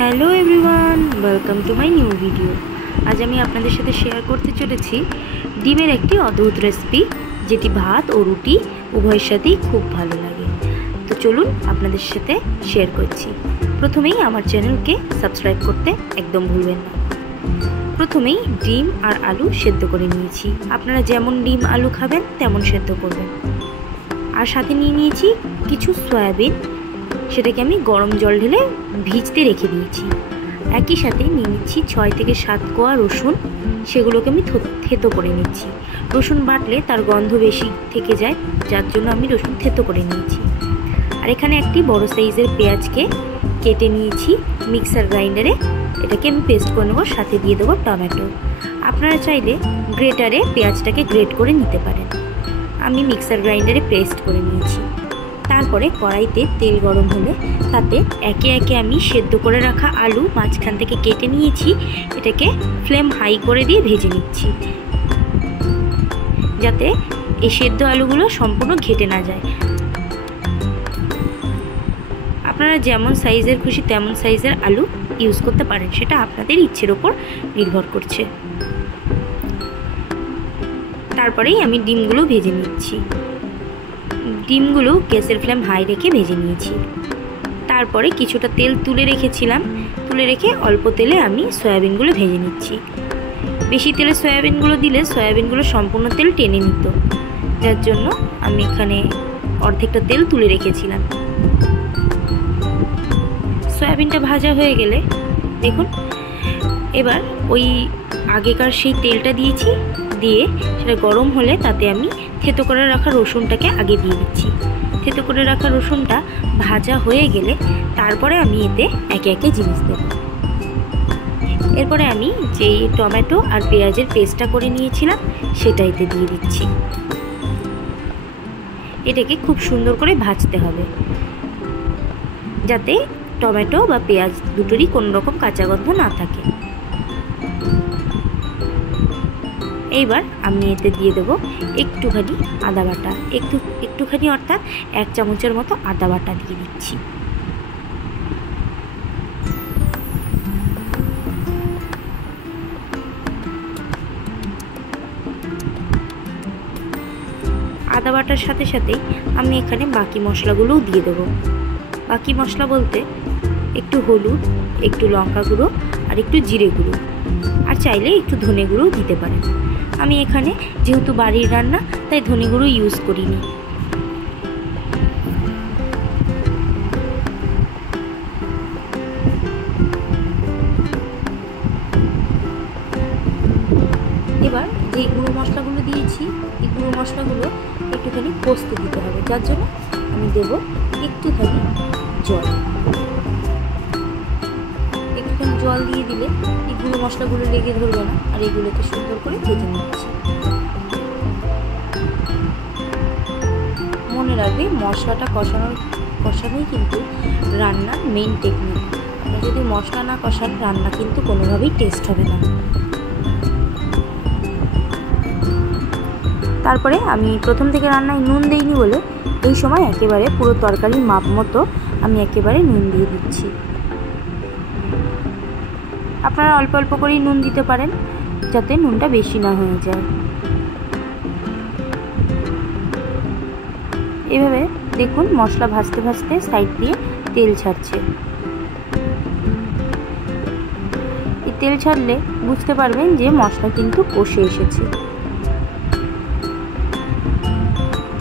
Hello everyone, welcome to my new video. আজ আমি আপনাদের সাথে শেয়ার করতে চলেছি ডিমের একটি অদ্ভুত রেসিপি, যেটি ভাত ও রুটি উভয়ের সাথেই খুব ভালো লাগে। তো চলুন আপনাদের সাথে শেয়ার করছি। প্রথমেই আমার চ্যানেলকে সাবস্ক্রাইব করতে একদম ভুলবেন না। প্রথমেই ডিম আর আলু সেদ্ধ করে নিয়েছি। আপনারা যেমন ডিম আলু খাবেন তেমন সেদ্ধ করবেন। আর সাথে নিয়ে নিয়েছি কিছু সয়াবিন, সেটাকে আমি গরম জল ঢেলে ভিজতে রেখে দিয়েছি। একই সাথে নিয়ে নিচ্ছি 6 থেকে 7 কোয়া রসুন, সেগুলোকে আমি থেতো করে নিচ্ছি। রসুন বাটলে তার গন্ধ বেশি থেকে যায়, যার জন্য আমি রসুন থেতো করে নিয়েছি। আর এখানে একটি বড় সাইজের পেঁয়াজকে কেটে নিয়েছি মিক্সার গ্রাইন্ডারে, এটাকে আমি পেস্ট করে নেবো। সাথে দিয়ে দেবো টমেটো। আপনারা চাইলে গ্রেটারে পেঁয়াজটাকে গ্রেট করে নিতে পারেন। আমি মিক্সার গ্রাইন্ডারে পেস্ট করে নিয়েছি। তারপরে কড়াইতে তেল গরম হলে তাতে একে একে আমি সেদ্ধ করে রাখা আলু মাঝখান থেকে কেটে নিয়েছি, এটাকে ফ্লেম হাই করে দিয়ে ভেজে নিচ্ছি, যাতে এই সেদ্ধ আলুগুলো সম্পূর্ণ ঘেটে না যায়। আপনারা যেমন সাইজের খুশি তেমন সাইজের আলু ইউজ করতে পারেন, সেটা আপনাদের ইচ্ছের ওপর নির্ভর করছে। তারপরেই আমি ডিমগুলো ভেজে নিচ্ছি। ডিমগুলো গ্যাসের ফ্লেম হাই রেখে ভেজে নিয়েছি। তারপরে কিছুটা তেল তুলে রেখেছিলাম, তুলে রেখে অল্প তেলে আমি সয়াবিনগুলো ভেজে নিচ্ছি। বেশি তেলে সয়াবিনগুলো দিলে সয়াবিনগুলো সম্পূর্ণ তেল টেনে নিত, যার জন্য আমি এখানে অর্ধেকটা তেল তুলে রেখেছিলাম। সয়াবিনটা ভাজা হয়ে গেলে দেখুন, এবার ওই আগেকার সেই তেলটা দিয়েছি, দিয়ে সেটা গরম হলে তাতে আমি থেতো করে রাখা রসুনটাকে আগে দিয়ে দিচ্ছি। থেতো করে রাখা রসুনটা ভাজা হয়ে গেলে তারপরে আমি এতে একে একে জিনিস দেব। এরপরে আমি যেই টমেটো আর পেঁয়াজের পেস্টটা করে নিয়েছিলাম সেটা এতে দিয়ে দিচ্ছি। এটাকে খুব সুন্দর করে ভাজতে হবে, যাতে টমেটো বা পেঁয়াজ দুটোরই কোনো রকম কাঁচা গন্ধ না থাকে। এইবার আমি এতে দিয়ে দেবো একটুখানি আদা বাটা, একটুখানি অর্থাৎ 1 চামচের মতো আদা বাটা দিয়ে দিচ্ছি। আদা বাটার সাথে সাথেই আমি এখানে বাকি মশলাগুলোও দিয়ে দেবো। বাকি মশলা বলতে একটু হলুদ, একটু লঙ্কা গুঁড়ো আর একটু জিরে গুঁড়ো, আর চাইলে একটু ধনে গুঁড়োও দিতে পারেন। আমি এখানে যেহেতু বাড়ির রান্না তাই ধনে গুঁড়ো ইউজ করিনি। এবার যে গুঁড়ো মশলাগুলো দিয়েছি, এই গুঁড়ো মশলাগুলো একটুখানি কষতে দিতে হবে, যার জন্য আমি দেব একটুখানি জল। একটুখানি জল দিয়ে দিলে এই গুঁড়ো মশলাগুলো লেগে ধরবে না, আর এগুলোকে সুন্দর করে ভেজে নিচ্ছি। মনে রাখবে, মশলাটা কষানোই কিন্তু রান্নার মেইন টেকনিক। আপনারা যদি মশলা না কষান, রান্না কিন্তু কোনোভাবেই টেস্ট হবে না। তারপরে আমি প্রথম থেকে রান্নায় নুন দেইনি বলে এই সময় একেবারে পুরো তরকারির মাপ মতো আমি একেবারে নুন দিয়ে দিচ্ছি। আপনারা অল্প অল্প করেই নুন দিতে পারেন, যাতে নুনটা বেশি না হয়ে যায়। এভাবে দেখুন মশলা ভাজতে ভাজতে সাইড দিয়ে তেল ছাড়ছে। এই তেল ছাড়লে বুঝতে পারবেন যে মশলা কিন্তু কষে এসেছে।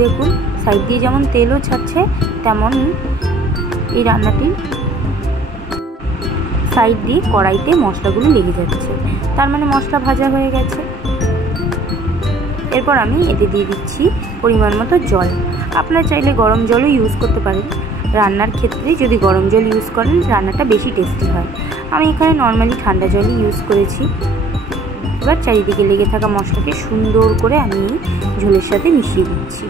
দেখুন সাইড দিয়ে যেমন তেলও ছাড়ছে, তেমনই এই রান্নাটির সাইড দিয়ে কড়াইতে মশলাগুলো লেগে যাচ্ছে, তার মানে মশলা ভাজা হয়ে গেছে। এরপর আমি এতে দিয়ে দিচ্ছি পরিমাণ মতো জল। আপনারা চাইলে গরম জলও ইউজ করতে পারেন। রান্নার ক্ষেত্রে যদি গরম জল ইউজ করেন, রান্নাটা বেশি টেস্টি হয়। আমি এখানে নর্মালি ঠান্ডা জলই ইউজ করেছি। এবার চারিদিকে লেগে থাকা মশলাকে সুন্দর করে আমি ঝোলের সাথে মিশিয়ে দিচ্ছি।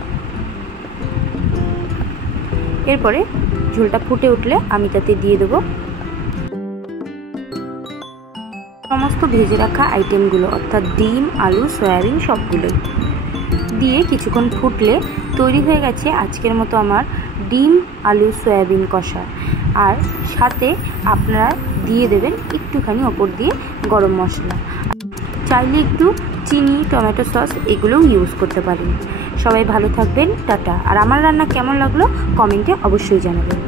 এরপরে ঝোলটা ফুটে উঠলে আমি তাতে দিয়ে দেবো সমস্ত ভেজে রাখা আইটেমগুলো, অর্থাৎ ডিম, আলু, সয়াবিন সবগুলোই দিয়ে কিছুক্ষণ ফুটলে তৈরি হয়ে গেছে আজকের মতো আমার ডিম আলু সয়াবিন কষা। আর সাথে আপনারা দিয়ে দেবেন একটুখানি ওপর দিয়ে গরম মশলা। চাইলে একটু চিনি, টমেটো সস এগুলোও ইউজ করতে পারেন। সবাই ভালো থাকবেন, টাটা। আর আমার রান্না কেমন লাগলো কমেন্টে অবশ্যই জানাবেন।